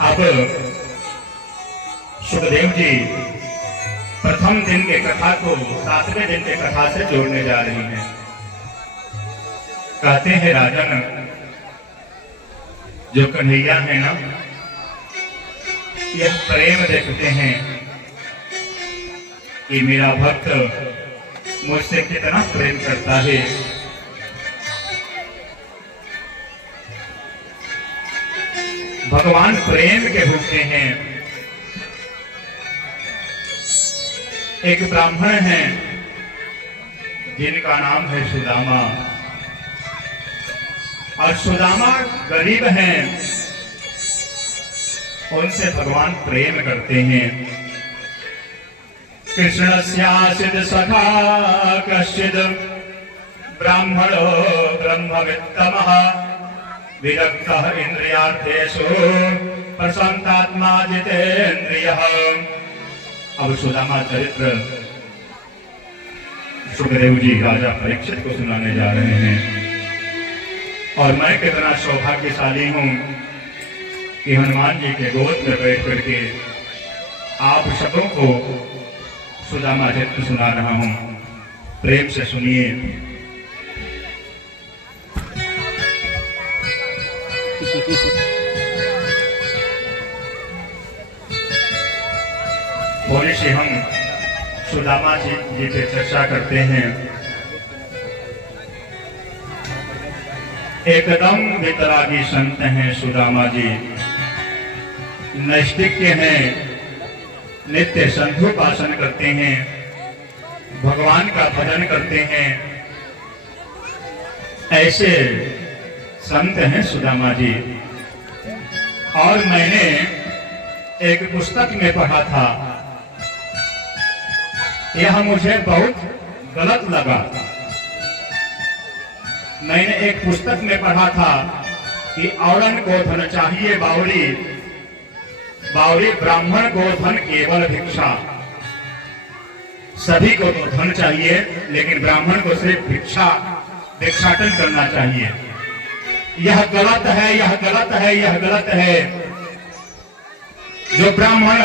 अब सुखदेव जी प्रथम दिन के कथा को 7वें दिन के कथा से जोड़ने जा रही हैं। कहते हैं राजन, जो कन्हैया है ना, यह प्रेम देखते हैं कि मेरा भक्त मुझसे कितना प्रेम करता है। भगवान प्रेम के भूखे हैं। एक ब्राह्मण हैं जिनका नाम है सुदामा, और सुदामा गरीब हैं, उनसे भगवान प्रेम करते हैं। कृष्णस्यासिद सखा कश्चिद ब्राह्मणो ब्रह्मवित्तमः विरक्तः इंद्रियार्थेषु प्रशांतात्मा जितेन्द्रियः। अब सुदामा चरित्र सुखदेव जी राजा परीक्षित को सुनाने जा रहे हैं। और मैं कितना सौभाग्यशाली हूं कि हनुमान जी के गोद में बैठ करके आप सबों को सुदामा चरित्र सुना रहा हूं। प्रेम से सुनिए। थोड़ी सी हम सुदामा जी पे चर्चा करते हैं। एकदम वितरागी संत हैं सुदामा जी, नैष्ठिक्य हैं, नित्य संध्योपासन करते हैं, भगवान का भजन करते हैं। ऐसे संत हैं सुदामा जी। और मैंने एक पुस्तक में पढ़ा था, यह मुझे बहुत गलत लगा। मैंने एक पुस्तक में पढ़ा था कि औरन को धन चाहिए बावरी, बावरी ब्राह्मण को धन केवल भिक्षा। सभी को तो धन चाहिए, लेकिन ब्राह्मण को सिर्फ भिक्षाटन करना चाहिए। यह गलत है, यह गलत है, यह गलत है। जो ब्राह्मण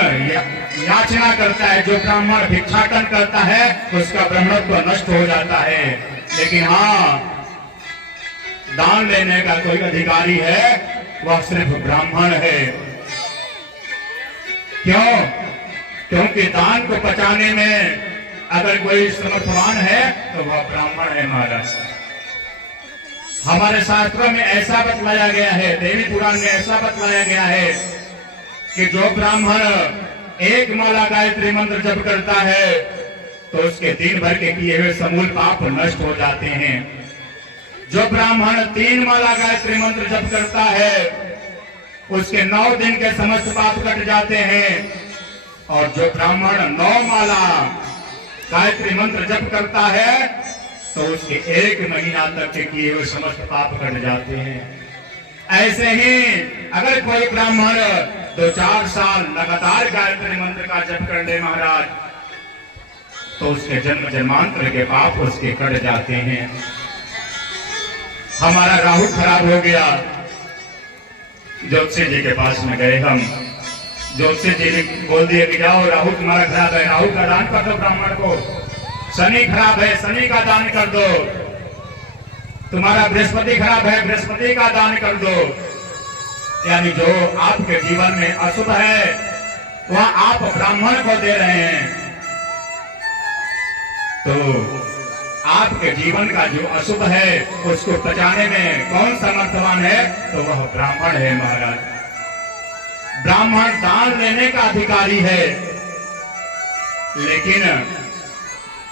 याचना करता है, जो ब्राह्मण भिक्षाटन करता है, उसका ब्राह्मणत्व नष्ट हो जाता है। लेकिन हाँ, दान लेने का कोई अधिकारी है, वह सिर्फ ब्राह्मण है। क्यों? क्योंकि दान को पचाने में अगर कोई समर्थवान है तो वह ब्राह्मण है महाराज। हमारे शास्त्रों में ऐसा बतलाया गया है, देवी पुराण में ऐसा बतलाया गया है कि जो ब्राह्मण एक माला गायत्री मंत्र जप करता है तो उसके दिन भर के किए हुए समूल पाप नष्ट हो जाते हैं। जो ब्राह्मण 3 माला गायत्री मंत्र जप करता है उसके 9 दिन के समस्त पाप कट जाते हैं। और जो ब्राह्मण 9 माला गायत्री मंत्र जप करता है तो उसके 1 महीना तक के किए हुए समस्त पाप कट जाते हैं। ऐसे ही अगर कोई ब्राह्मण 2-4 साल लगातार गायत्री मंत्र का जप कर ले महाराज, तो उसके जन्म जन्मांतर के पाप उसके कट जाते हैं। हमारा राहु खराब हो गया, ज्योतिषी जी के पास में गए हम। ज्योतिषी जी ने बोल दिया कि जाओ, राहु तुम्हारा खराब है, राहु का दान कर दो ब्राह्मण को। शनि खराब है, शनि का दान कर दो। तुम्हारा बृहस्पति खराब है, बृहस्पति का दान कर दो। यानी जो आपके जीवन में अशुभ है वह आप ब्राह्मण को दे रहे हैं। तो आपके जीवन का जो अशुभ है उसको बचाने में कौन समर्थवान है? तो वह ब्राह्मण है महाराज। ब्राह्मण दान लेने का अधिकारी है, लेकिन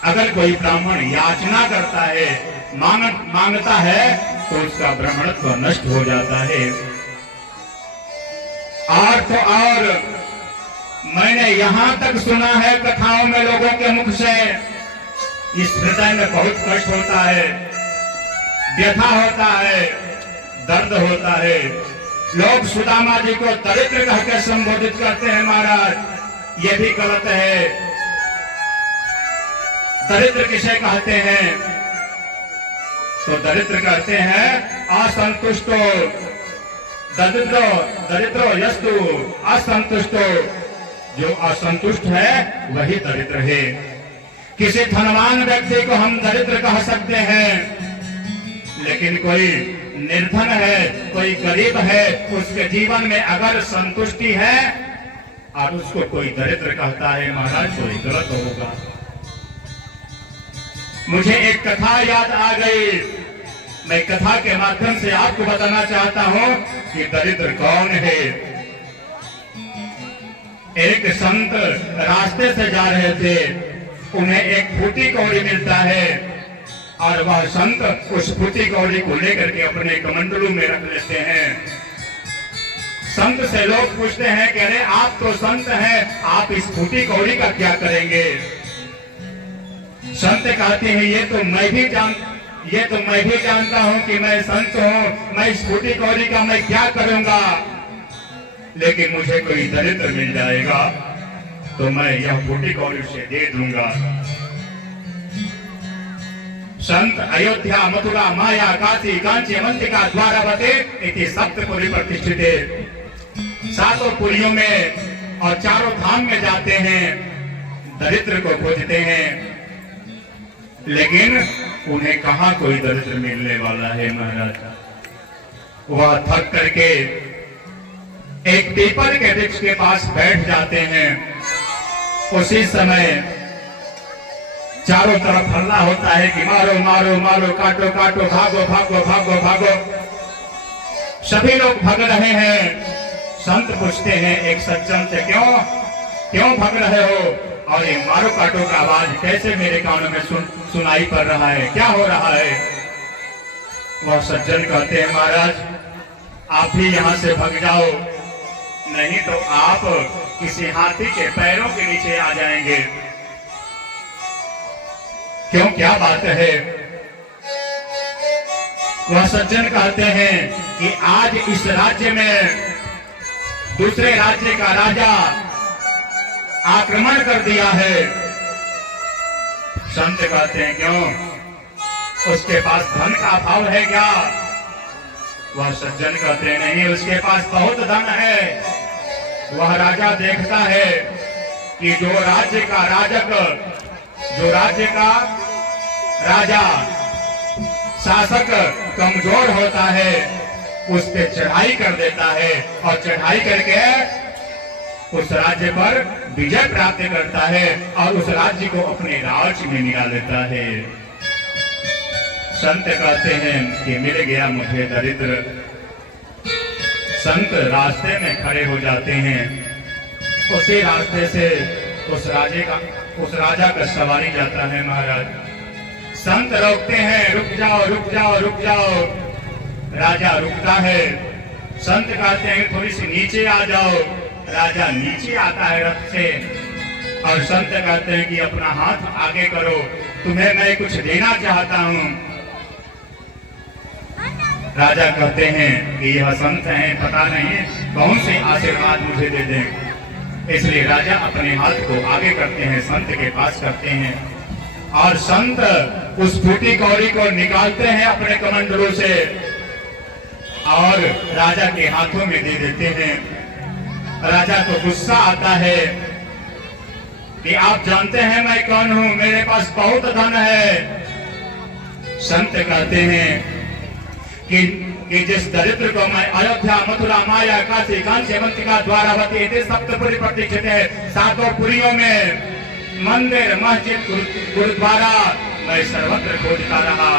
अगर कोई ब्राह्मण याचना करता है, मांगता है, तो उसका ब्राह्मणत्व नष्ट हो जाता है। और तो और मैंने यहां तक सुना है कथाओं में लोगों के मुख से, इस हृदय में बहुत कष्ट होता है, व्यथा होता है, दर्द होता है। लोग सुदामा जी को दरिद्र कहकर संबोधित करते हैं महाराज, ये भी गलत है। दरिद्र किसे कहते हैं? तो दरिद्र कहते हैं असंतुष्टो, दरिद्रो यस्तु असंतुष्टो, जो असंतुष्ट है वही दरिद्र है। किसी धनवान व्यक्ति को हम दरिद्र कह सकते हैं, लेकिन कोई निर्धन है, कोई गरीब है, उसके जीवन में अगर संतुष्टि है और उसको कोई दरिद्र कहता है, महाराज कोई गलत होगा। मुझे एक कथा याद आ गई, मैं कथा के माध्यम से आपको बताना चाहता हूं कि दरिद्र कौन है। एक संत रास्ते से जा रहे थे, उन्हें एक फूटी कौड़ी मिलता है और वह संत उस फूटी कौड़ी को लेकर के अपने कमंडलू में रख लेते हैं। संत से लोग पूछते हैं कि अरे आप तो संत हैं, आप इस फूटी कौड़ी का क्या करेंगे? संत कहते हैं ये तो मैं भी जानता हूं कि मैं संत हूं, मैं इस फूटी कौड़ी का मैं क्या करूंगा, लेकिन मुझे कोई दरिद्र मिल जाएगा तो मैं यह फूटी कौड़ी उसे दे दूंगा। संत अयोध्या, मथुरा, माया, काशी, कांची, अवंतिका, द्वारावती इति सप्तपुरी प्रतिष्ठिते, सातों पुरियों में और चारों धाम में जाते हैं, दरिद्र को खोजते हैं, लेकिन उन्हें कहां कोई दरिद्र मिलने वाला है महाराज। वह थक करके एक पीपल के वृक्ष के पास बैठ जाते हैं। उसी समय चारों तरफ हल्ला होता है कि मारो मारो मारो, काटो काटो, भागो भागो भागो भागो। सभी लोग भाग रहे हैं। संत पूछते हैं एक सज्जन से, क्यों भाग रहे हो? और ये मारो काटो का आवाज कैसे मेरे कानों में सुनाई पड़ रहा है, क्या हो रहा है? वह सज्जन कहते हैं, महाराज आप भी यहां से भाग जाओ, नहीं तो आप किसी हाथी के पैरों के नीचे आ जाएंगे। क्यों, क्या बात है? वह सज्जन कहते हैं कि आज इस राज्य में दूसरे राज्य का राजा आक्रमण कर दिया है। संत कहते हैं, क्यों, उसके पास धन का अभाव है क्या? वह सज्जन कहते हैं, नहीं, उसके पास बहुत धन है। वह राजा देखता है कि जो राज्य का राजा शासक कमजोर होता है, उस पे चढ़ाई कर देता है और चढ़ाई करके उस राज्य पर विजय प्राप्त करता है और उस राज्य को अपने राज्य में मिला लेता है। संत कहते हैं कि मिल गया मुझे दरिद्र। संत रास्ते में खड़े हो जाते हैं। उसी रास्ते से उस राजा का सवारी जाता है महाराज। संत रोकते हैं, रुक जाओ रुक जाओ रुक जाओ। राजा रुकता है। संत कहते हैं थोड़ी सी नीचे आ जाओ। राजा नीचे आता है रथ से और संत कहते हैं कि अपना हाथ आगे करो, तुम्हें मैं कुछ देना चाहता हूं। राजा कहते हैं कि यह संत हैं, पता नहीं कौन से आशीर्वाद मुझे दे दें। इसलिए राजा अपने हाथ को आगे करते हैं, संत के पास करते हैं और संत उस फूटी कौड़ी को निकालते हैं अपने कमंडलों से और राजा के हाथों में दे देते हैं। राजा को गुस्सा आता है कि आप जानते हैं मैं कौन हूं, मेरे पास बहुत धन है। संत कहते हैं कि जिस दरिद्र को मैं अयोध्या, मथुरा, माया, काशी, कांची, अवंतिका, द्वारावती इति सप्तपुरी प्रतिष्ठित है, सातों पुरियों में मंदिर, मस्जिद, गुरुद्वारा मैं सर्वत्र खोजता रहा,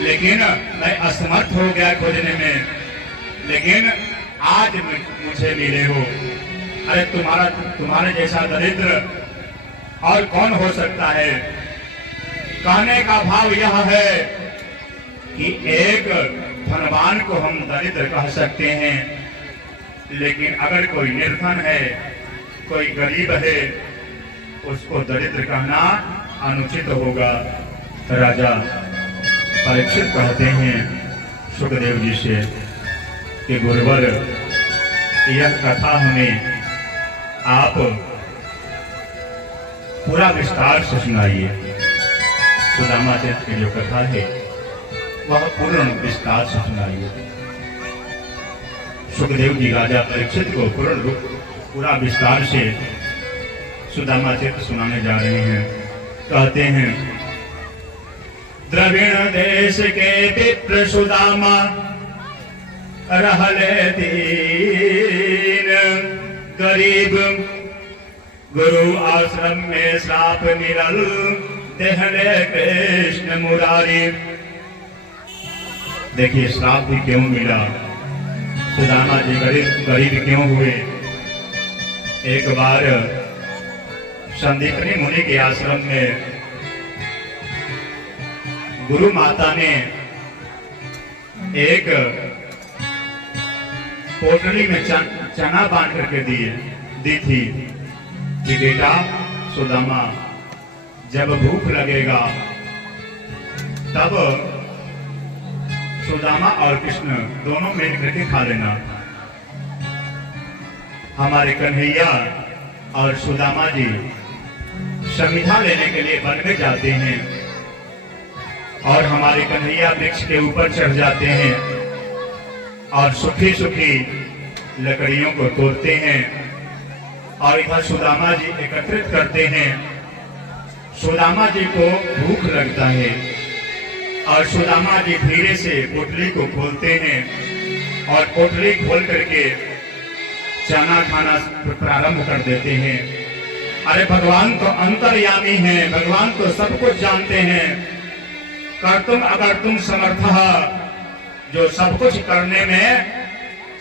लेकिन मैं असमर्थ हो गया खोजने में। लेकिन आज मुझे मिले हो। अरे तुम्हारे जैसा दरिद्र और कौन हो सकता है? कहने का भाव यह है कि एक धनवान को हम दरिद्र कह सकते हैं, लेकिन अगर कोई निर्धन है, कोई गरीब है, उसको दरिद्र कहना अनुचित होगा। राजा परीक्षित कहते हैं सुखदेव जी से कि गुरुवर, यह कथा हमें आप पूरा विस्तार से सुनाइए। सुदामा चरित्र की जो कथा है वह पूर्ण विस्तार से सुनाइए। सुखदेव जी राजा परीक्षित को पूरा विस्तार से सुदामा चरित्र सुनाने जा रहे हैं। कहते हैं, द्रविण देश के विप्र सुदामा रहले दीन गरीब, गुरु आश्रम में श्राप मिलल देहले कृष्ण मुरारी। देखिए श्राप भी क्यों मिला, सुदामा जी गरीब क्यों हुए। एक बार संदीपनी मुनि के आश्रम में गुरु माता ने एक पोटली में चना बांध करके दी थी कि बेटा सुदामा, जब भूख लगेगा तब सुदामा और कृष्ण दोनों मिल करके खा लेना। हमारे कन्हैया और सुदामा जी संविधा लेने के लिए वन में जाते हैं और हमारे कन्हैया वृक्ष के ऊपर चढ़ जाते हैं और सूखी सूखी लकड़ियों को तोड़ते हैं और इधर सुदामा जी एकत्रित करते हैं। सुदामा जी को भूख लगता है और सुदामा जी धीरे से पोटली को खोलते हैं और पोटली खोल करके चना खाना प्रारंभ कर देते हैं। अरे भगवान तो अंतर्यामी हैं, भगवान तो सब कुछ जानते हैं। कर्तुम अगर तुम समर्थ, जो सब कुछ करने में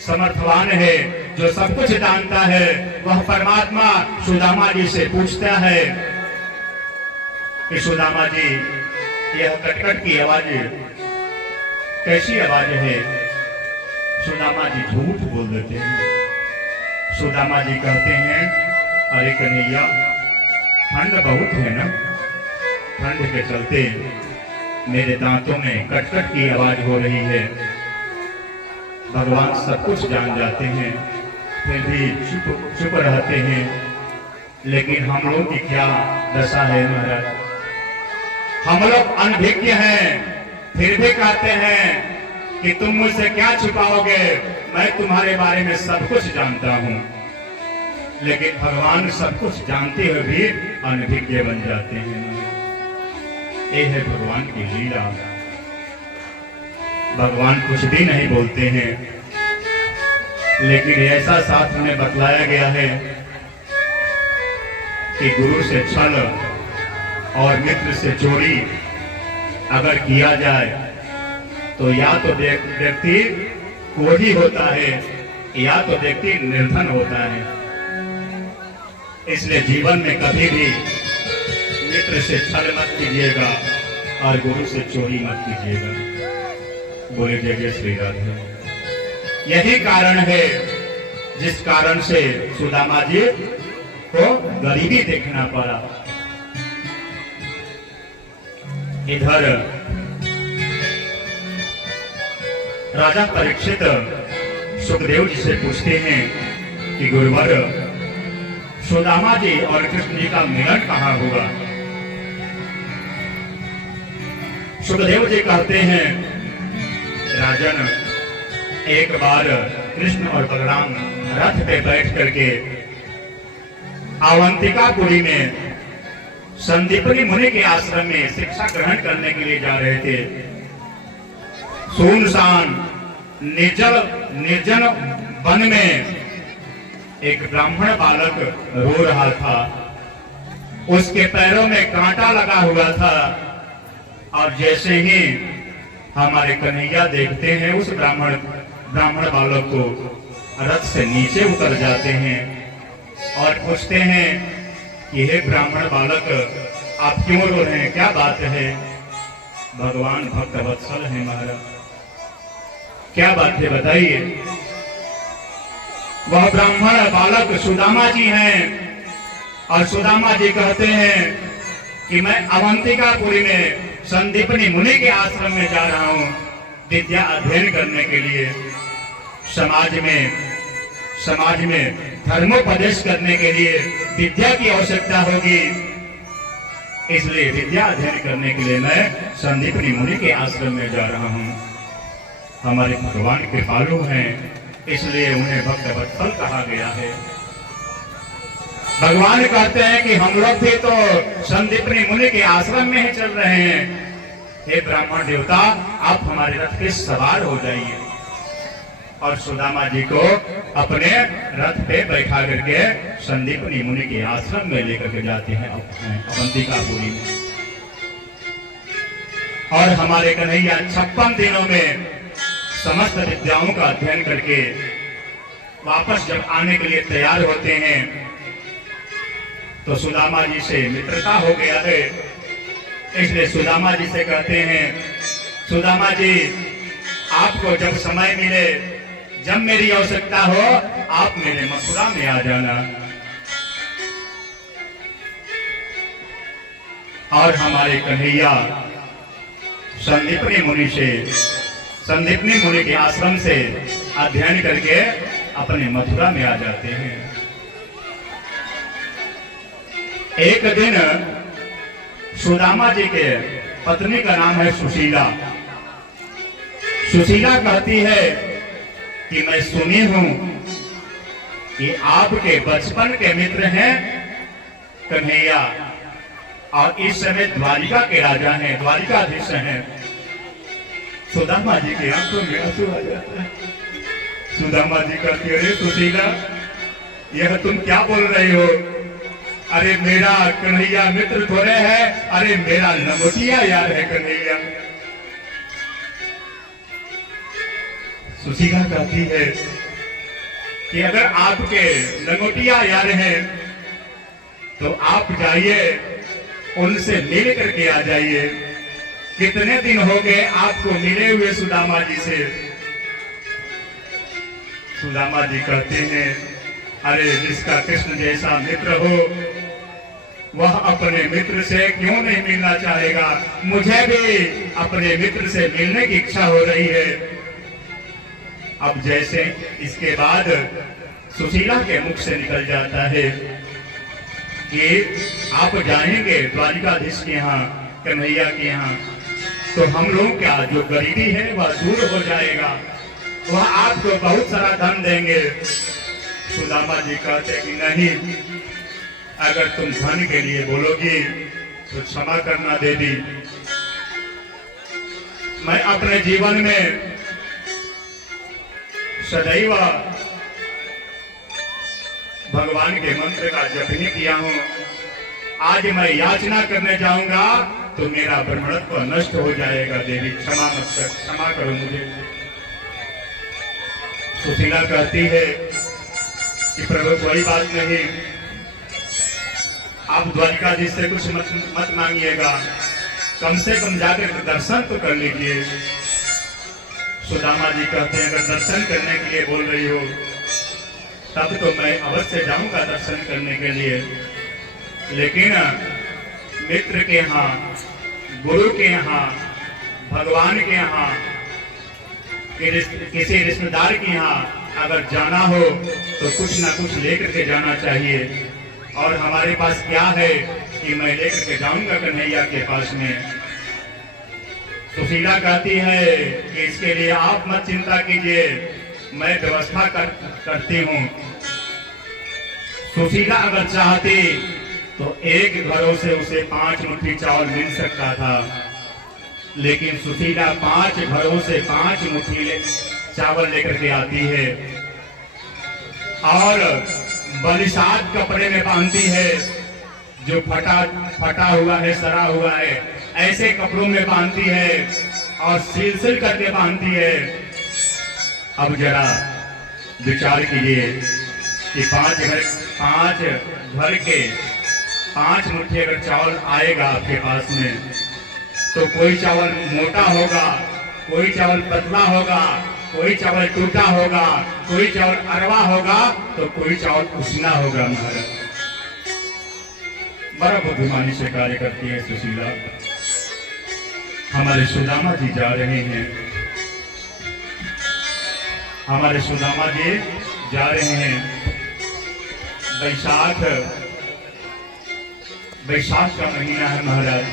समर्थवान है, जो सब कुछ जानता है, वह परमात्मा सुदामा जी से पूछता है कि सुदामा जी, यह कटकट की आवाज कैसी आवाज है। सुदामा जी झूठ बोल देते हैं। सुदामा जी कहते हैं, अरे कन्हैया, ठंड बहुत है ना, ठंड के चलते मेरे दांतों में कटकट की आवाज हो रही है। भगवान सब कुछ जान जाते हैं, फिर भी चुप रहते हैं। लेकिन हम लोग की क्या दशा है महाराज, हम लोग अनभिज्ञ हैं, फिर भी कहते हैं कि तुम मुझसे क्या छुपाओगे, मैं तुम्हारे बारे में सब कुछ जानता हूं। लेकिन भगवान सब कुछ जानते हुए भी अनभिज्ञ बन जाते हैं। ये है भगवान की लीला। भगवान कुछ भी नहीं बोलते हैं, लेकिन ऐसा साथ में बतलाया गया है कि गुरु से छल और मित्र से चोरी अगर किया जाए तो या तो व्यक्ति कोढ़ी होता है या तो व्यक्ति निर्धन होता है। इसलिए जीवन में कभी भी मित्र से छल मत कीजिएगा और गुरु से चोरी मत कीजिएगा। बोले जय जय श्री राधे। यही कारण है जिस कारण से सुदामा जी को गरीबी देखना पड़ा। इधर राजा परीक्षित सुखदेव जी से पूछते हैं कि गुरुवर, सुदामा जी और कृष्ण जी का मिलन कहाँ हुआ। सुखदेव जी कहते हैं, राजन, एक बार कृष्ण और बलराम रथ पे बैठ करके अवंतिकापुरी में संदीपनी मुनि के आश्रम में शिक्षा ग्रहण करने के लिए जा रहे थे। सुनसान निर्जन वन में एक ब्राह्मण बालक रो रहा था। उसके पैरों में कांटा लगा हुआ था और जैसे ही हमारे कन्हैया देखते हैं उस ब्राह्मण बालक को, रथ से नीचे उतर जाते हैं और पूछते हैं कि हे ब्राह्मण बालक, आप क्यों रो रहे हैं, क्या बात है। भगवान भक्त वत्सल है महाराज, क्या बात है बताइए। वह ब्राह्मण बालक सुदामा जी हैं और सुदामा जी कहते हैं कि मैं अवंतिकापुरी में संदीपनी मुनि के आश्रम में जा रहा हूं विद्या अध्ययन करने के लिए। समाज में धर्मोपदेश करने के लिए विद्या की आवश्यकता होगी, इसलिए विद्या अध्ययन करने के लिए मैं संदीपनी मुनि के आश्रम में जा रहा हूं। हमारे भगवान कृपालु हैं, इसलिए उन्हें भक्त वत्सल कहा गया है। भगवान कहते हैं कि हम लोग भी तो संदीपनी मुनि के आश्रम में ही चल रहे हैं। हे ब्राह्मण देवता, आप हमारे रथ पे सवार हो जाइए। और सुदामा जी को अपने रथ पे बैठा करके संदीपनी मुनि के आश्रम में लेकर के जाते हैं अवंतिकापुरी में। और हमारे कन्हैया 56 दिनों में समस्त विद्याओं का अध्ययन करके वापस जब आने के लिए तैयार होते हैं तो सुदामा जी से मित्रता हो गया है। इसलिए सुदामा जी से कहते हैं, सुदामा जी, आपको जब समय मिले, जब मेरी आवश्यकता हो, आप मेरे मथुरा में आ जाना। और हमारे कन्हैया संदीपनी मुनि के आश्रम से अध्ययन करके अपने मथुरा में आ जाते हैं। एक दिन सुदामा जी के पत्नी का नाम है सुशीला। सुशीला कहती है कि मैं सुनी हूं कि आपके बचपन के मित्र हैं कन्हैया, और इस समय द्वारिका के राजा हैं, द्वारिकाधीश हैं। सुदामा जी की आंखों में आंसू आ जाता है। सुदामा जी कहती है, अरे सुशीला, यह तुम क्या बोल रही हो? अरे मेरा कन्हैया मित्र थोड़े है, अरे मेरा लंगोटिया यार है कन्हैया। सुशीला कहती है कि अगर आपके लंगोटिया यार हैं तो आप जाइए, उनसे मिल करके आ जाइए। कितने दिन हो गए आपको मिले हुए सुदामा जी से? सुदामा जी कहते हैं, अरे जिसका कृष्ण जैसा मित्र हो वह अपने मित्र से क्यों नहीं मिलना चाहेगा? मुझे भी अपने मित्र से मिलने की इच्छा हो रही है। अब जैसे इसके बाद सुशीला के मुख से निकल जाता है कि आप जाएंगे द्वारिकाधीश के यहाँ, कन्हैया के यहाँ, तो हम लोग क्या जो गरीबी है वह दूर हो जाएगा, वह आपको बहुत सारा धन देंगे। सुदामा जी कहते कि नहीं, अगर तुम धन के लिए बोलोगी तो क्षमा करना देवी, मैं अपने जीवन में सदैव भगवान के मंत्र का जप ही किया हूं। आज मैं याचना करने जाऊंगा तो मेरा ब्रह्मणत्व नष्ट हो जाएगा। देवी क्षमा मत कर, क्षमा करो मुझे। सुशीला कहती है कि प्रभु कोई बात नहीं, आप द्वारिकाधीश से कुछ मत मांगिएगा, कम से कम जाकर दर्शन तो कर लीजिए। सुदामा जी कहते हैं, अगर दर्शन करने के लिए बोल रही हो तब तो मैं अवश्य जाऊंगा दर्शन करने के लिए, लेकिन मित्र के यहाँ, गुरु के यहाँ, भगवान के यहाँ, किसी रिश्तेदार के यहाँ अगर जाना हो तो कुछ ना कुछ लेकर के जाना चाहिए। और हमारे पास क्या है कि मैं लेकर के जाऊंगा कन्हैया के पास में। सुशीला कहती है कि इसके लिए आप मत चिंता कीजिए, मैं व्यवस्था करती हूँ। सुशीला अगर चाहती तो एक घरों से उसे 5 मुट्ठी चावल मिल सकता था, लेकिन सुशीला 5 घरों से 5 मुट्ठी चावल लेकर के आती है और बलिसात कपड़े में बांधती है, जो फटा हुआ है, सड़ा हुआ है, ऐसे कपड़ों में बांधती है और सिल करके बांधती है। अब जरा विचार कीजिए कि 5 घर के 5 मुट्ठी अगर चावल आएगा आपके पास में, तो कोई चावल मोटा होगा, कोई चावल पतला होगा, कोई चावल टूटा होगा, कोई चावल अरवा होगा, तो कोई चावल उसीना होगा। महाराज बड़ा बुद्धिमानी से कार्य करती है सुशीला। हमारे सुदामा जी जा रहे हैं, हमारे सुदामा जी जा रहे हैं। बैसाख का महीना है महाराज,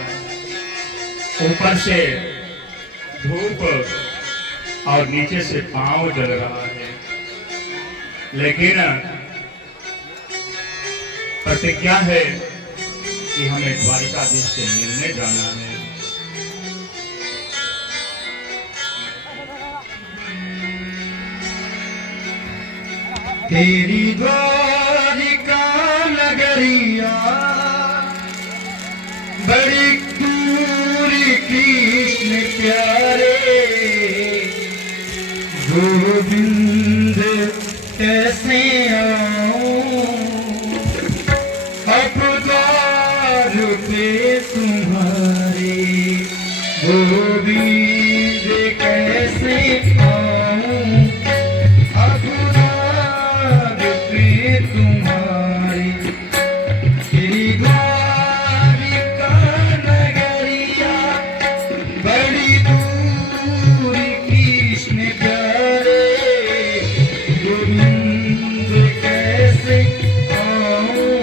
ऊपर से धूप और नीचे से पांव जल रहा है। लेकिन प्रतिज्ञा है कि हमें द्वारिकाधीश से मिलने जाना है। तेरी द्वारिका नगरिया बड़ी दूरी कृष्ण प्यारे, गोविंद कैसे आऊं अब द्वार पे तुम्हारे, गोविंद कैसे आऊं अब द्वार पे तुम्हारे। तेरी द्वारिका नगरिया बड़ी दूरी कृष्ण प्यारे, गोविंद कैसे आऊं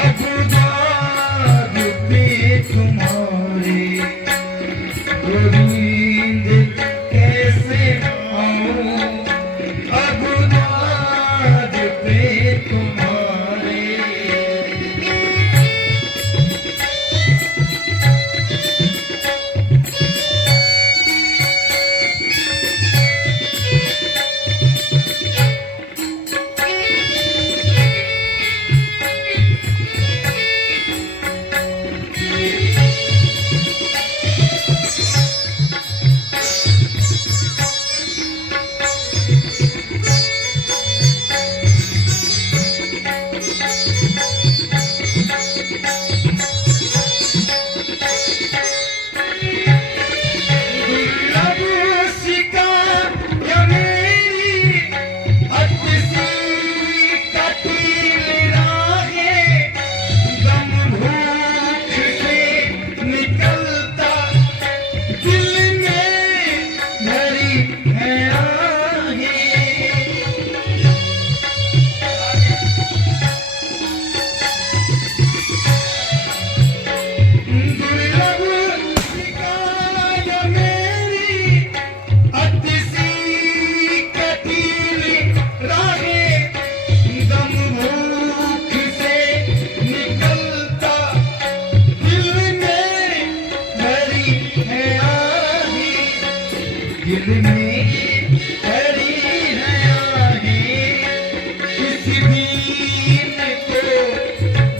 अब द्वार पे तुम्हारे, गोविंद कैसे आऊं अब द्वार पे तुम्हारे। दिल में भरी है आहें, किस दिन को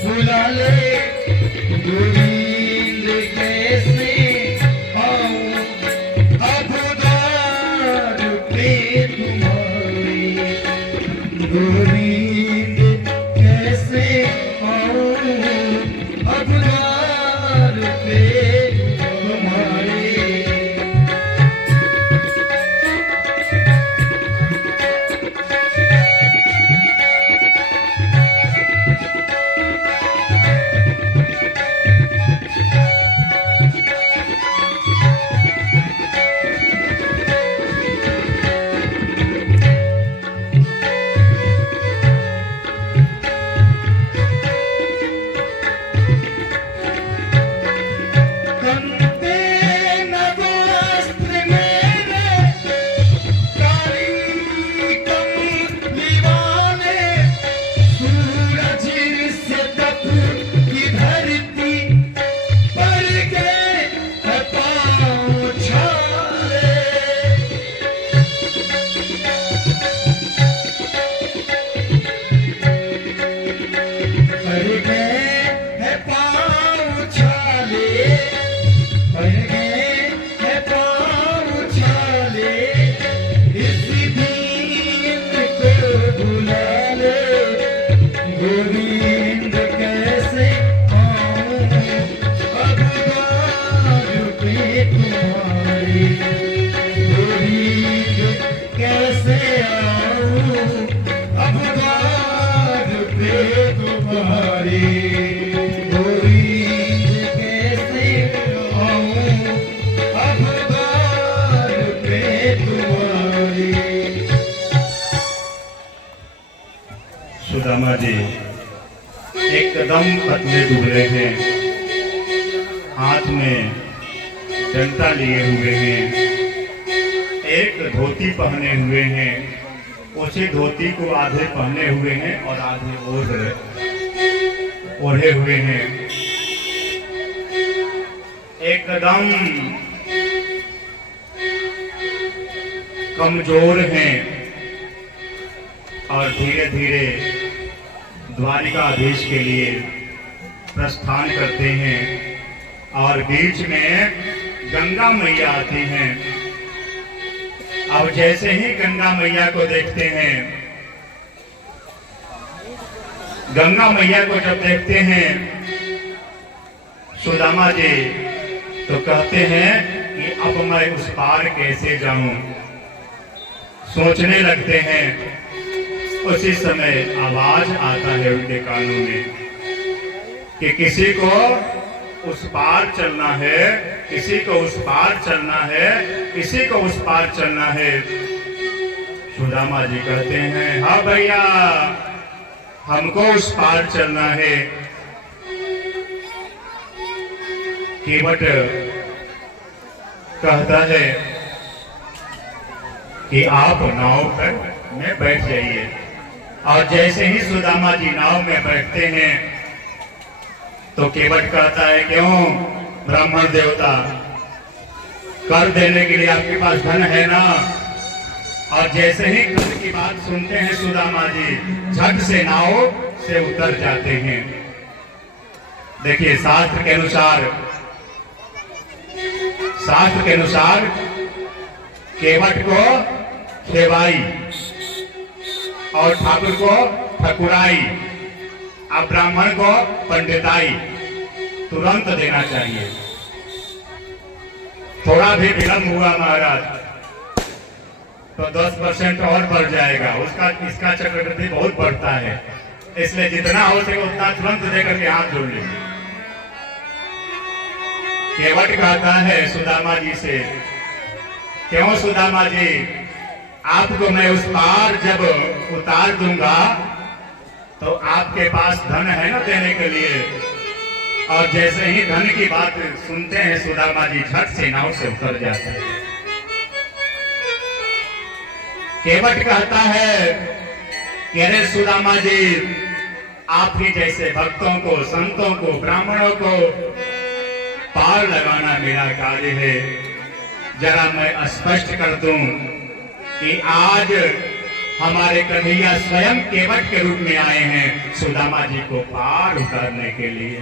बुला ले, गोविंद कैसे आऊं अब द्वार पे तुम्हारे, गोविंद कैसे आऊं अब द्वार पे तुम्हारे। गोविंद कैसे आऊं अब द्वार पे तुम्हारे, गोविंद कैसे आऊं अब द्वार पे तुम्हारे, गोविंद कैसे आऊं अब द्वार पे तुम्हारे। सुदामा जी एकदम पतले दुबले हैं, हाथ में डंडा लिए हुए हैं, एक धोती पहने हुए हैं, उसी धोती को आधे पहने हुए हैं और आधे ओढ़े हुए हैं। एकदम कमजोर हैं और धीरे धीरे द्वारिकाधीश के लिए प्रस्थान करते हैं। और बीच में गंगा मैया आती हैं। अब जैसे ही गंगा मैया को देखते हैं, गंगा मैया को जब देखते हैं सुदामा जी, तो कहते हैं कि अब मैं उस पार कैसे जाऊं। सोचने लगते हैं। उसी समय आवाज आता है उनके कानों में कि किसी को उस पार चलना है, किसी को उस पार चलना है, किसी को उस पार चलना है। सुदामा जी कहते हैं, हाँ भैया, हमको उस पार चलना है। केवट कहता है कि आप नाव पर में बैठ जाइए। और जैसे ही सुदामा जी नाव में बैठते हैं तो केवट कहता है, क्यों ब्राह्मण देवता, कर देने के लिए आपके पास धन है ना। और जैसे ही धन की बात सुनते हैं सुदामा जी झट से नाव से उतर जाते हैं। देखिए शास्त्र के अनुसार केवट को खेवाई और ठाकुर को ठकुराई, अब ब्राह्मण को पंडिताई तुरंत देना चाहिए। थोड़ा भी विलंब हुआ महाराज तो 10% और बढ़ जाएगा, इसका चक्रवृद्धि बहुत बढ़ता है। इसलिए जितना हो सके उतना तुरंत देकर के हाथ जोड़ लीजिए। केवट कहता है सुदामा जी से, क्यों सुदामा जी, आपको मैं उस पार जब उतार दूंगा तो आपके पास धन है ना देने के लिए। और जैसे ही धन की बात सुनते हैं सुदामा जी झट से नाव से उतर जाते हैं। केवट कहता है कि अरे सुदामा जी, आप ही जैसे भक्तों को, संतों को, ब्राह्मणों को पार लगाना मेरा कार्य है। जरा मैं स्पष्ट कर दूं कि आज हमारे कन्हैया स्वयं केवट के रूप में आए हैं सुदामा जी को पार उतारने के लिए।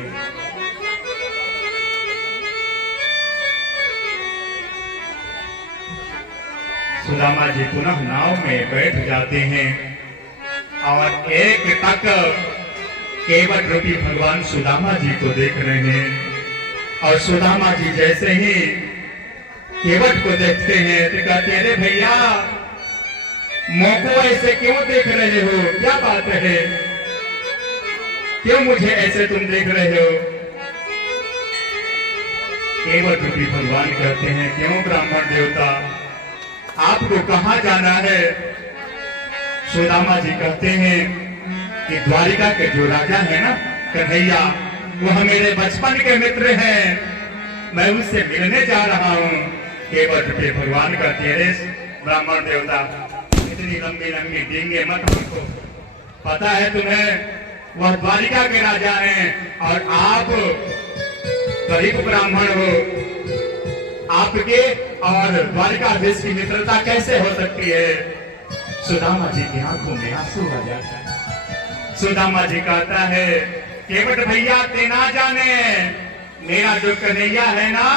सुदामा जी पुनः नाव में बैठ जाते हैं और एक तक केवट रूपी भगवान सुदामा जी को देख रहे हैं। और सुदामा जी जैसे ही केवट को देखते हैं तो कहते हैं, अरे भैया, मोको ऐसे क्यों देख रहे हो, क्या बात है, क्यों मुझे ऐसे तुम देख रहे हो। केवट रूपी भगवान कहते हैं, क्यों ब्राह्मण देवता, आपको कहां जाना है। सुदामा जी कहते हैं कि द्वारिका के जो राजा है ना कन्हैया, वह मेरे बचपन के मित्र हैं, मैं उनसे मिलने जा रहा हूं। केवट रूपी भगवान कहते हैं, ब्राह्मण देवता, इतनी लंबी लंबी डींगे मत हमको, पता है तुम्हें वह द्वारिका के राजा हैं और आप गरीब ब्राह्मण हो। आपके और द्वारिकाधीश की मित्रता कैसे हो सकती है। सुदामा जी की आंखों में आंसू आ जाता है। सुदामा जी कहता है, केवट भैया, ते ना जाने, मेरा जो कन्हैया है ना,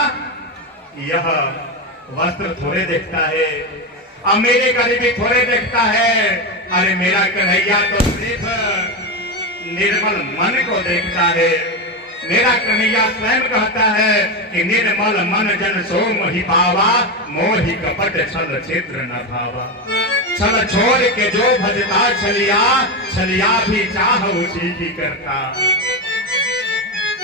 यह वस्त्र थोड़े देखता है, अब मेरे गरीबी थोड़े देखता है। अरे मेरा कन्हैया तो सिर्फ निर्मल मन को देखता है। मेरा कन्हैया स्वयं कहता है कि निर्मल मन जन सो मोहि पावा, मोहि कपट छल क्षेत्र न भावा। छल छोड़ के जो भजता छलिया, छलिया भी चाह उसी की करता।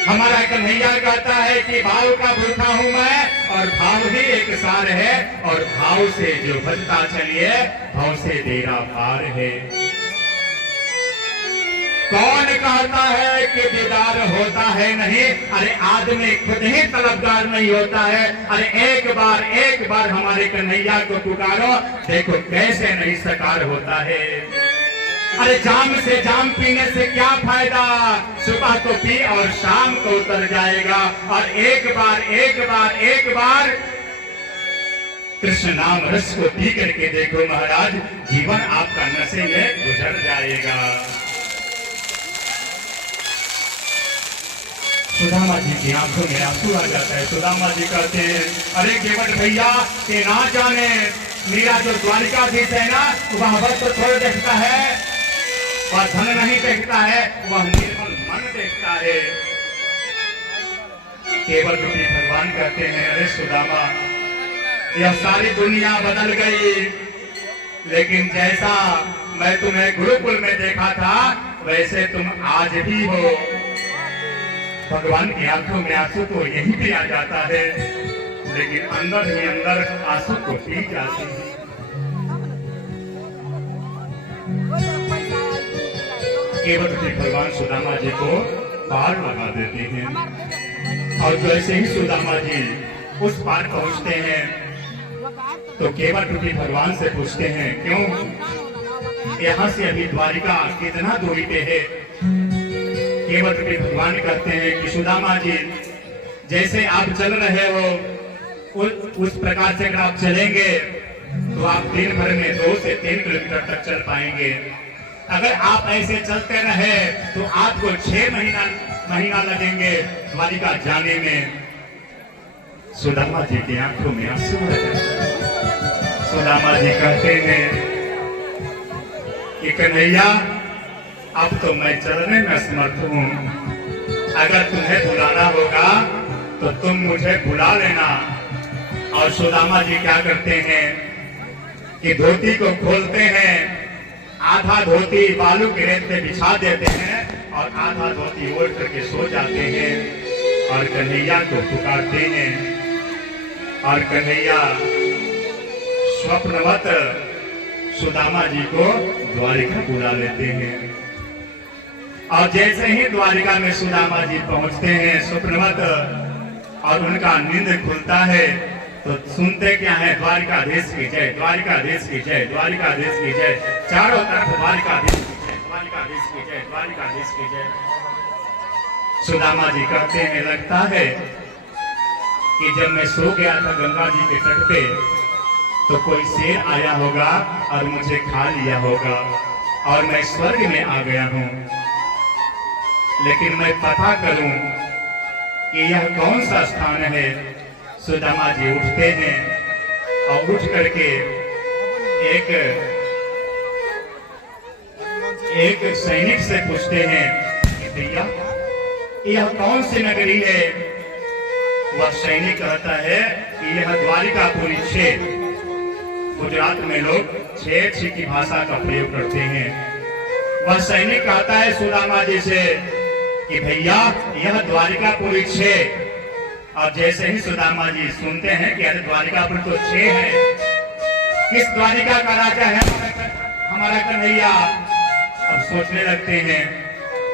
हमारा कन्हैया कहता है कि भाव का भूखा हूं मैं और भाव ही एक सार है, और भाव से जो भजता चलिए भाव से तेरा पार है। कौन कहता है कि दीदार होता है नहीं? अरे आदमी खुद ही तलबगार नहीं होता है। अरे एक बार हमारे कन्हैया को पुकारो, देखो कैसे नहीं साकार होता है। अरे जाम से जाम पीने से क्या फायदा, सुबह को पी और शाम को उतर जाएगा। और एक बार कृष्ण नाम रस को पी करके देखो महाराज, जीवन आपका नशे में गुजर जाएगा। सुदामा जी की आंखों में आंसू आ जाता है। सुदामा जी कहते हैं, अरे केवट भैया ते ना जाने, मेरा जो द्वारिकाधीश है ना, वह वस्त्र थोड़ा देखता है, वह धन नहीं देखता है, वह निर्मल मन देखता है। केवल रूपी भगवान कहते हैं, अरे सुदामा, यह सारी दुनिया बदल गई, लेकिन जैसा मैं तुम्हें गुरुकुल में देखा था वैसे तुम आज भी हो। भगवान की आंखों में आंसू तो यहीं पे आ जाता है, लेकिन अंदर ही अंदर आंसू को पी जाती है। केवल भगवान सुदामा जी को पार लगा देते हैं। और जैसे ही सुदामा जी उस पार पहुंचते हैं तो केवल रूपी भगवान से पूछते हैं, क्यों यहाँ से अभी द्वारिका कितना दूरी पे है? केवल रूपी भगवान कहते हैं कि सुदामा जी, जैसे आप चल रहे हो उस प्रकार से अगर आप चलेंगे तो आप दिन भर में 2 से 3 किलोमीटर तक चल पाएंगे। अगर आप ऐसे चलते रहे तो आपको 6 महीना लगेंगे द्वारिका जाने में। सुदामा जी की आंखों में आंसू आ जाते हैं। सुदामा जी कहते हैं कि कन्हैया, अब तो मैं चलने में असमर्थ हूं, अगर तुम्हें बुलाना होगा तो तुम मुझे बुला लेना। और सुदामा जी क्या करते हैं कि धोती को खोलते हैं, आधा धोती बालू के रेत पे बिछा देते हैं और आधा धोती ओढ़ करके सो जाते हैं और कन्हैया को पुकारते हैं। और कन्हैया स्वप्नवत सुदामा जी को द्वारिका बुला लेते हैं। और जैसे ही द्वारिका में सुदामा जी पहुंचते हैं स्वप्नवत, और उनका नींद खुलता है तो सुनते क्या है, द्वारिकाधीश की जय, द्वारिकाधीश की जय, द्वारिकाधीश की जय, चारों तरफ द्वारिकाधीश की जय, द्वारिकाधीश की जय, द्वारिकाधीश की जय। सुदामा जी कहते हैं, लगता है कि जब मैं सो गया था गंगा जी के तट पे तो कोई शेर आया होगा और मुझे खा लिया होगा और मैं स्वर्ग में आ गया हूं। लेकिन मैं पता करूं कि यह कौन सा स्थान है। सुदामा जी उठते हैं और उठ करके एक सैनिक से पूछते हैं कि भैया यह कौन सी नगरी है? वह सैनिक कहता है कि यह द्वारिकापुरी क्षेत्र। गुजरात में लोग छेड़ की भाषा का प्रयोग करते हैं। वह सैनिक कहता है सुदामा जी से कि भैया यह द्वारिकापुरी क्षेत्र। और जैसे ही सुदामा जी सुनते हैं कि अरे द्वारिकापुर तो 6 है, किस द्वारिका का राजा है हमारा कन्हैया? अब सोचने लगते हैं,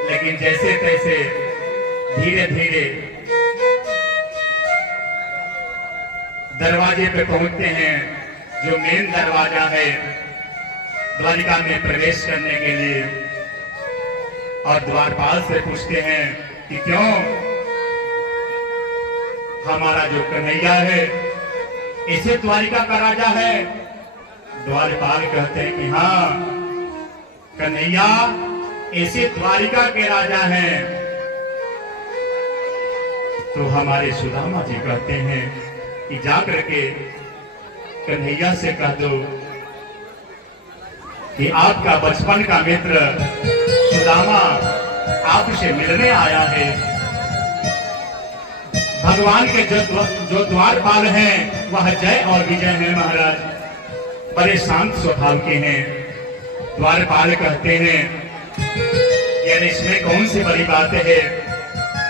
लेकिन जैसे तैसे धीरे धीरे दरवाजे पे पहुंचते हैं, जो मेन दरवाजा है द्वारिका में प्रवेश करने के लिए। और द्वारपाल से पूछते हैं कि क्यों हमारा जो कन्हैया है इसे द्वारिका का राजा है? द्वारपाल कहते हैं कि हाँ, कन्हैया इसे द्वारिका के राजा हैं। तो हमारे सुदामा जी कहते हैं कि जाकर के कन्हैया से कह दो कि आपका बचपन का मित्र सुदामा आपसे मिलने आया है। भगवान के जो द्वारपाल हैं वह जय और विजय हैं महाराज, बड़े शांत स्वभाव के हैं। द्वारपाल कहते हैं यानी इसमें कौन सी बड़ी बात है?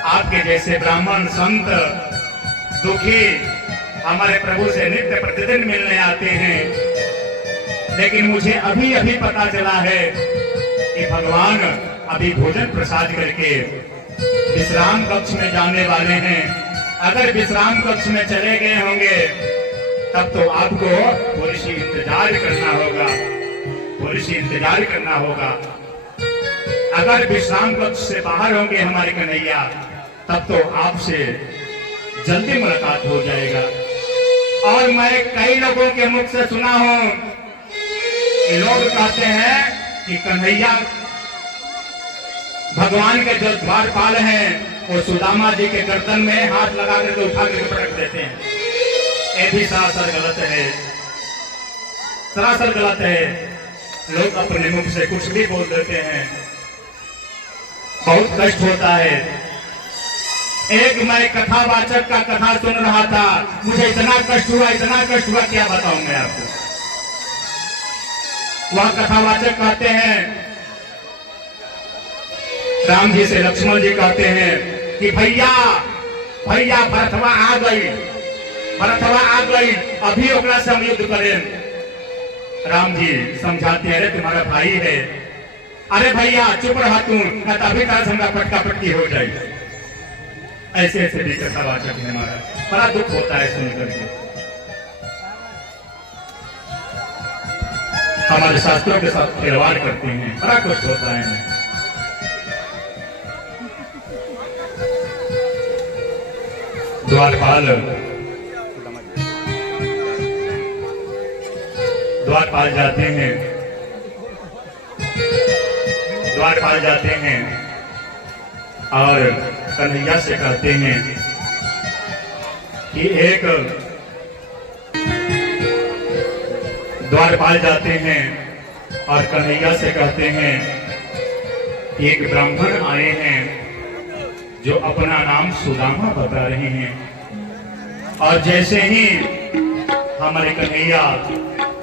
आपके जैसे ब्राह्मण संत दुखी हमारे प्रभु से नित्य प्रतिदिन मिलने आते हैं, लेकिन मुझे अभी अभी पता चला है कि भगवान अभी भोजन प्रसाद करके विश्राम कक्ष में जाने वाले हैं। अगर विश्राम कक्ष में चले गए होंगे तब तो आपको थोड़ी सी इंतजार करना होगा, थोड़ी सी इंतजार करना होगा। अगर विश्राम कक्ष से बाहर होंगे हमारे कन्हैया तब तो आपसे जल्दी मुलाकात हो जाएगा। और मैं कई लोगों के मुख से सुना हूं कि लोग कहते हैं कि कन्हैया भगवान के जो द्वारपाल हैं वो सुदामा जी के गर्दन में हाथ लगा करके उठा करके पटक देते हैं। ये भी सरासर गलत है, सरासर गलत है। लोग अपने मुख से कुछ भी बोल देते हैं, बहुत कष्ट होता है। एक मैं कथावाचक का कथा सुन रहा था, मुझे इतना कष्ट हुआ, इतना कष्ट हुआ, क्या बताऊं मैं आपको। वह कथावाचक कहते हैं, राम जी से लक्ष्मण जी कहते हैं कि भैया भैया भरतवा आ गई, भरतवा आ गई, अभी ओकरा से हम युद्ध करें। राम जी समझाते हैं, अरे तुम्हारा भाई है, अरे भैया चुप रहा तू, अभी तरह हमरा पटका पटकी हो जाए। ऐसे ऐसे भी कथावाचक है महाराज, बड़ा दुख होता है सुनकर के। हमारे शास्त्रों के साथ खिलवाड़ करते हैं, बड़ा कष्ट होता है हमें। द्वारपाल जाते हैं, द्वारपाल जाते हैं और कन्हैया से कहते हैं कि एक द्वारपाल जाते हैं और कन्हैया से कहते हैं कि एक ब्राह्मण आए हैं जो अपना नाम सुदामा बता रहे हैं। और जैसे ही हमारे कन्हैया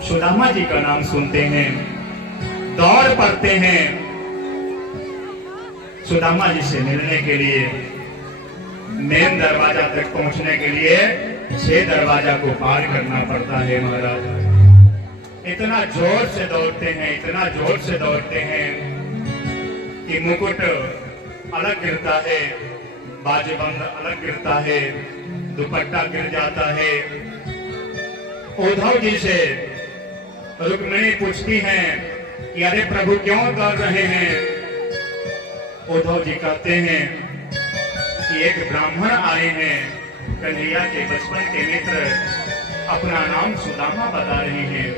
सुदामा जी का नाम सुनते हैं, दौड़ पड़ते हैं सुदामा जी से मिलने के लिए। मेन दरवाजा तक पहुंचने के लिए 6 दरवाजा को पार करना पड़ता है महाराज। इतना जोर से दौड़ते हैं, इतना जोर से दौड़ते हैं कि मुकुट अलग गिरता है, बाजूबंद अलग गिरता है, दुपट्टा गिर जाता है। उद्धव जी से रुक्मिणी पूछती हैं कि अरे प्रभु क्यों दौड़ रहे हैं। उद्धव जी कहते हैं कि एक ब्राह्मण आए हैं, कन्हैया के बचपन के मित्र, अपना नाम सुदामा बता रहे हैं।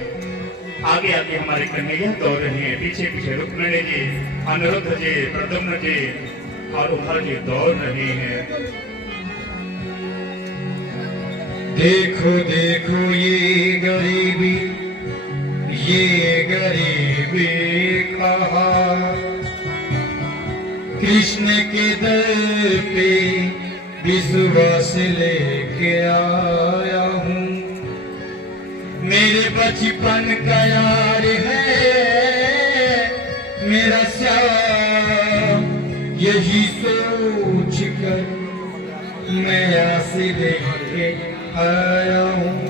आगे आगे हमारे कन्हैया दौड़ रहे हैं, पीछे पीछे रुक्मिणी जी, अनिरुद्ध जी, प्रद्युम्न जी और उद्धव जी दौड़ रहे हैं। देखो देखो ये गरीबी, ये गरीबी कहा, कृष्ण के दर पे विश्वास लेके आया हूँ। मेरे बचपन का यार है मेरा श्याम, यही सोच कर मैं आस लेके आया हूँ।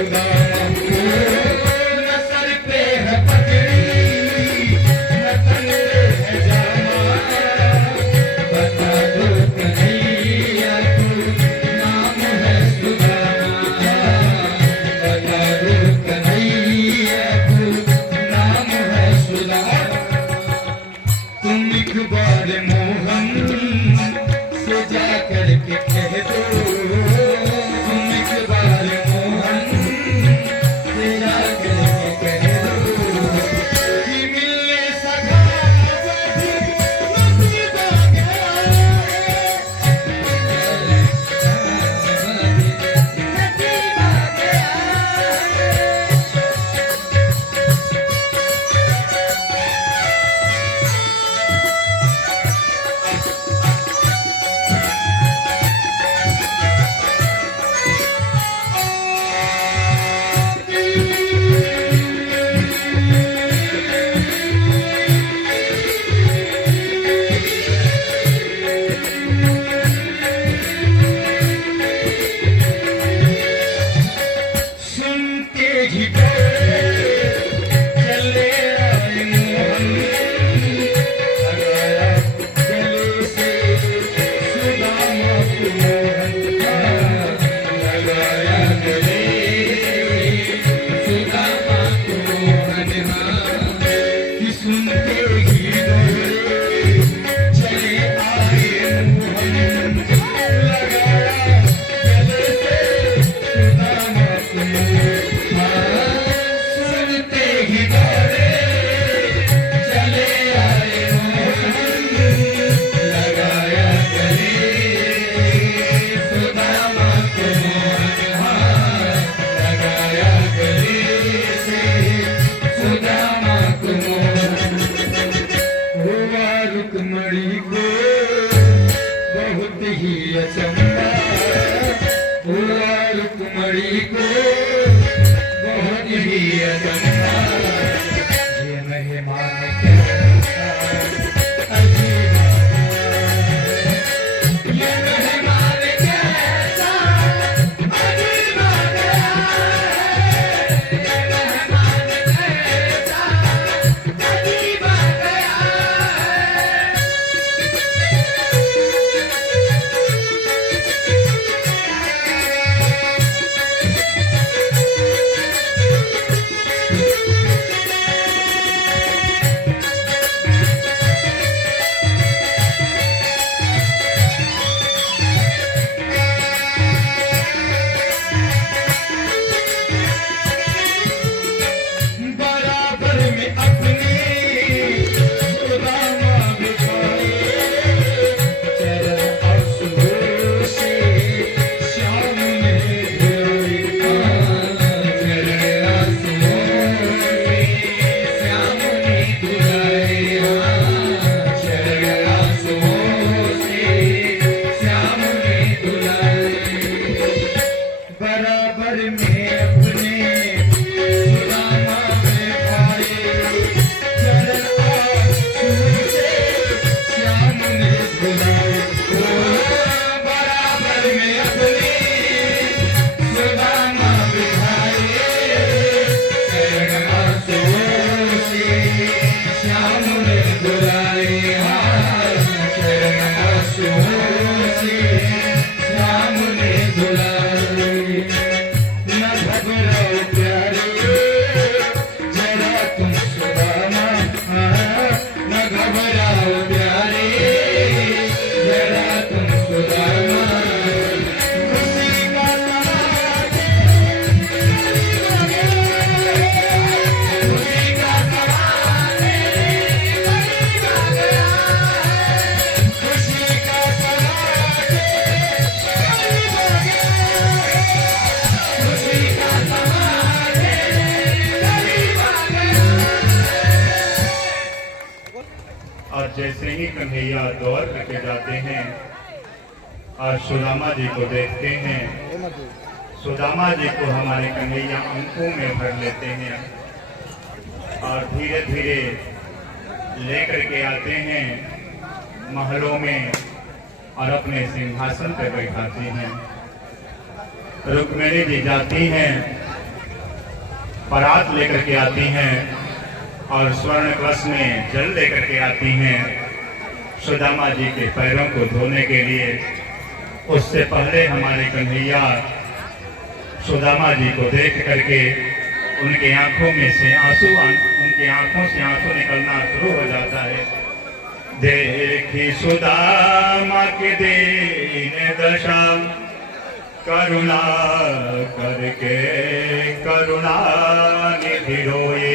सुदामा को, न सर पे है पगड़ी न कंधे है जामा, बता दो कन्हैया को नाम है सुदामा, बता दो कन्हैया को नाम है सुदामा। तुम एक बार मोहन से जा करके कह दो, तुम एक बार मोहन से जा करके कह दो कि मिलने सका भी नसीब आ गया है, नसीब आ गया है। सुनते ही चले आए मोहन, लगाया गले से सुदामा को मोहन, लगाया गले से सुदामा को मोहन, कि सुनते ही चले आए मोहन, लगाया गले से सुदामा को मोहन, सुनते ही चले आए मोहन, लगाया गले सुदामा को मोहन, लगाया गले से सुदामा को मोहन। हुआ रुक्मणी को बहुत ही अचंभा, हुआ रुक्मणी को बहुत ही अचंभा, ये मेहमान कैसा अजीब है, ये मेहमान कैसा अजीब है, ये मेहमान कैसा अजीब गया है। बराबर में अपने सुदामा बिठाए, चरण आंसुओं से श्याम ने धुलाए, चरण आंसुओं से श्याम ने धुलाए, चरण आंसुओं से श्याम ने धुलाए। बराबर में अपने सुदामा बिठाए, चरण आंसुओं से श्याम ने धुलाए, बराबर में अपने सुदामा बिठाए, चरण आंसुओं से श्याम ने धुलाए, चरण आंसुओं से श्याम ने धुलाए। न घबराओ प्यारे जरा तुम सुदामा, न घबराओ प्यारे जरा तुम सुदामा, खुशी का समाज खुशी का समाज करीब आ गया है, खुशी का समाज करीब आ गया है, खुशी का समाज करीब आ गया है। और जैसे ही कन्हैया दौड़ करके जाते हैं और सुदामा जी को देखते हैं, सुदामा जी को हमारे कन्हैया अंकों में भर लेते हैं और धीरे धीरे लेकर के आते हैं महलों में और अपने सिंहासन पर बैठाते हैं। रुक्मिणी जी जाती हैं परात लेकर के आती हैं और स्वर्ण कलश में जल लेकर के आती हैं सुदामा जी के पैरों को धोने के लिए। उससे पहले हमारे कन्हैया सुदामा जी को देख करके उनकी आंखों में से उनकी आंखों से आंसू निकलना शुरू हो जाता है। देखी सुदामा के दीन दशा करुणा करके करुणा निधि रोए।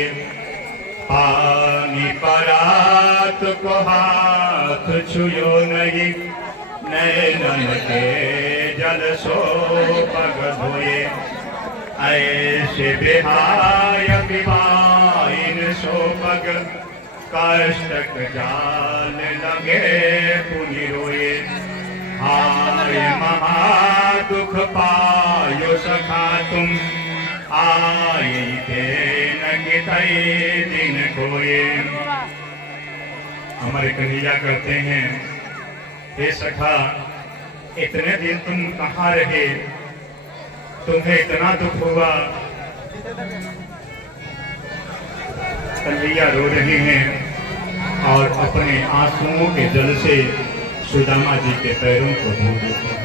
पानी परात को हाथ छुयो नहीं, नैनन के जल सो पग धोए। ऐसे बिहाय विवाइन सो पग, कष्टक जाल लगे पुनि रोए। हाय महा दुख पायो सखा तुम, आए थे नंगे दिन खोए। हमारे कन्हैया कहते हैं, हे सखा इतने दिन तुम कहाँ रहे, तुम्हें इतना दुख हुआ। कन्हैया रो रहे हैं और अपने आंसुओं के जल से सुदामा जी के पैरों को धो देते हैं।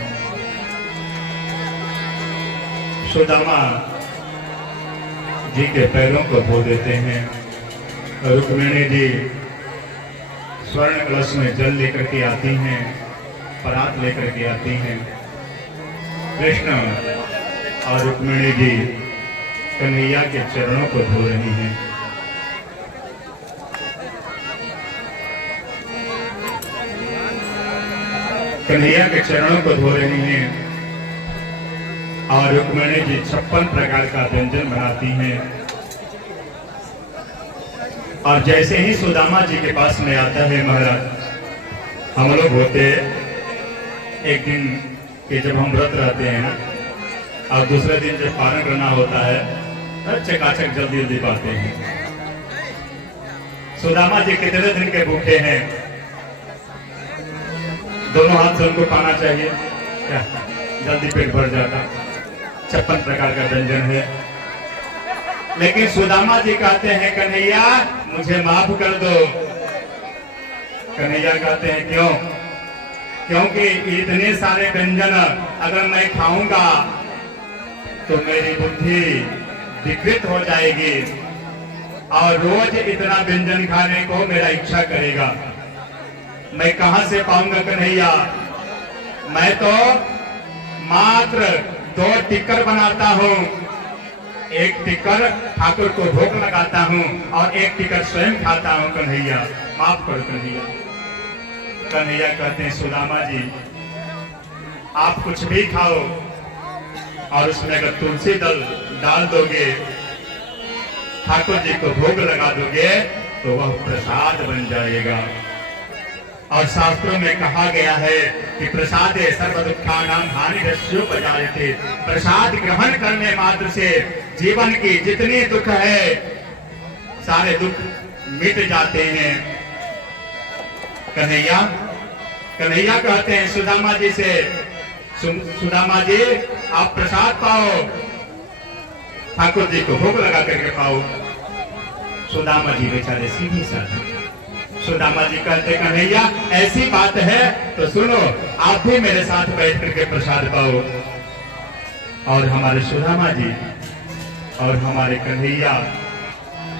सुदामा जी के पैरों को धो देते हैं। रुक्मिणी जी स्वर्ण कलश में जल लेकर के आती हैं, परात लेकर के आती हैं। कृष्ण और रुक्मिणी जी कन्हैया के चरणों को धो रही हैं। कन्हैया के चरणों को धो रही हैं और रुक्मिणी जी 56 प्रकार का व्यंजन बनाती हैं। और जैसे ही सुदामा जी के पास में आता है महाराज, हम लोग होते एक दिन के जब हम व्रत रहते हैं ना, और दूसरे दिन जब पारण करना होता है तब चकाचक जल्दी जल्दी पाते हैं। सुदामा जी कितने दिन के भूखे हैं, दोनों हाथ से उनको पाना चाहिए क्या, जल्दी पेट भर जाता। 56 प्रकार का व्यंजन है। लेकिन सुदामा जी कहते हैं, कन्हैया मुझे माफ कर दो। कन्हैया कहते हैं क्यों? क्योंकि इतने सारे व्यंजन अगर मैं खाऊंगा तो मेरी बुद्धि विकृत हो जाएगी और रोज इतना व्यंजन खाने को मेरा इच्छा करेगा। मैं कहां से पाऊंगा कन्हैया? मैं तो मात्र 2 टिक्कर बनाता हूँ। एक टिक्कर ठाकुर को भोग लगाता हूँ और एक टिक्कर स्वयं खाता हूँ। कन्हैया माफ करो कन्हैया। कन्हैया कहते हैं, सुदामा जी आप कुछ भी खाओ और उसमें अगर तुलसी दल डाल दोगे, ठाकुर जी को भोग लगा दोगे तो वह प्रसाद बन जाएगा। और शास्त्रों में कहा गया है कि प्रसाद सर्व दुखानां हानिरस्योपजायते। प्रसाद ग्रहण करने मात्र से जीवन की जितनी दुख है सारे दुख मिट जाते हैं। कन्हैया कहते हैं सुदामा जी से, सुदामा जी आप प्रसाद पाओ, ठाकुर जी को भोग लगा करके पाओ। सुदामा जी बेचारे सीधी साधी। सुदामा जी कहते, कन्हैया ऐसी बात है तो सुनो, आप भी मेरे साथ बैठ करके प्रसाद पाओ। और हमारे सुदामा जी और हमारे कन्हैया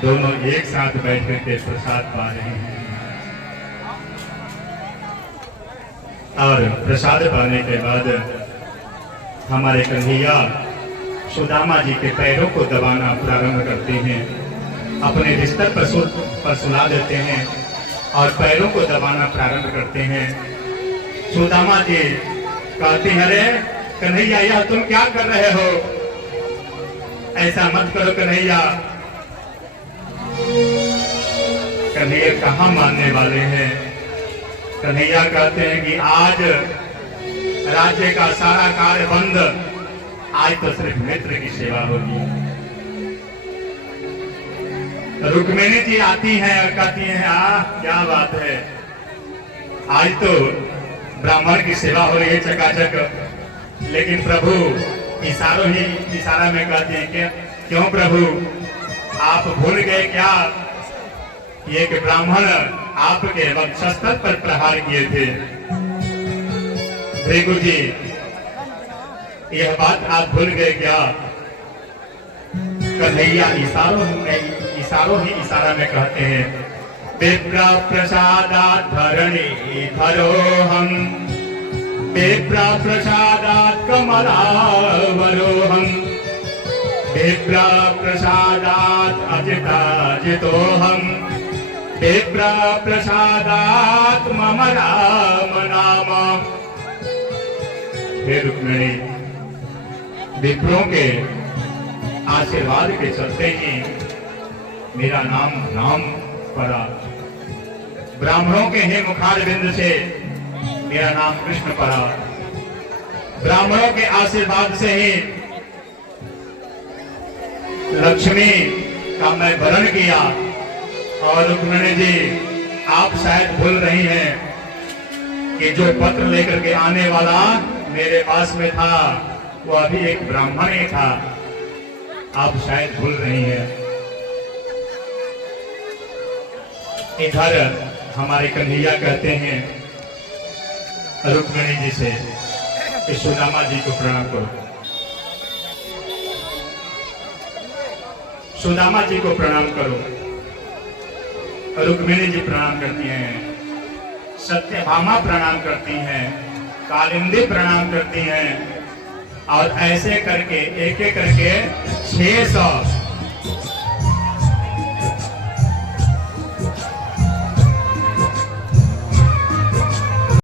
दोनों एक साथ बैठ करके प्रसाद पा रहे हैं। और प्रसाद पाने के बाद हमारे कन्हैया सुदामा जी के पैरों को दबाना प्रारंभ करते हैं, अपने बिस्तर पर सुला देते हैं और पैरों को दबाना प्रारंभ करते हैं। सुदामा जी कहते हैं, अरे कन्हैया यह तुम क्या कर रहे हो? ऐसा मत करो कन्हैया। कन्हैया कहाँ मानने वाले हैं। कन्हैया कहते हैं कि आज राज्य का सारा कार्य बंद, आज तो सिर्फ मित्र की सेवा होगी। रुक्मिणी जी आती हैं और कहती हैं, क्या बात है, आज तो ब्राह्मण की सेवा हो रही है चकाचक। लेकिन प्रभु इशारा में कहते हैं, क्या क्यों प्रभु आप भूल गए क्या कि एक ब्राह्मण आपके वक्षस्थल पर प्रहार किए थे? भृगु जी, यह बात आप भूल गए क्या? कन्हैया इशारों ही इशारा में कहते हैं, विप्र प्रसादात् धरणी धरोहम, विप्र प्रसादात् कमलावरोहम, विप्र प्रसादात् अजिताजितोहम, विप्र प्रसादात् मम राम नाम। हे रुक्मिणी, विप्रों के आशीर्वाद के चलते ही मेरा नाम राम पड़ा। ब्राह्मणों के ही मुखार बिंद से मेरा नाम कृष्ण पड़ा। ब्राह्मणों के आशीर्वाद से ही लक्ष्मी का मैं वरण किया। और रुक्मिणी जी, आप शायद भूल रही हैं कि जो पत्र लेकर के आने वाला मेरे पास में था वो अभी एक ब्राह्मण ही था। आप शायद भूल रही हैं। इधर हमारे कन्हैया कहते हैं रुक्मिणी जी से कि सुदामा जी को प्रणाम करो। सुदामा जी को प्रणाम करो। रुक्मिणी जी प्रणाम करती हैं, सत्यभामा प्रणाम करती हैं, कालिंदी प्रणाम करती हैं। और ऐसे करके एक एक करके 600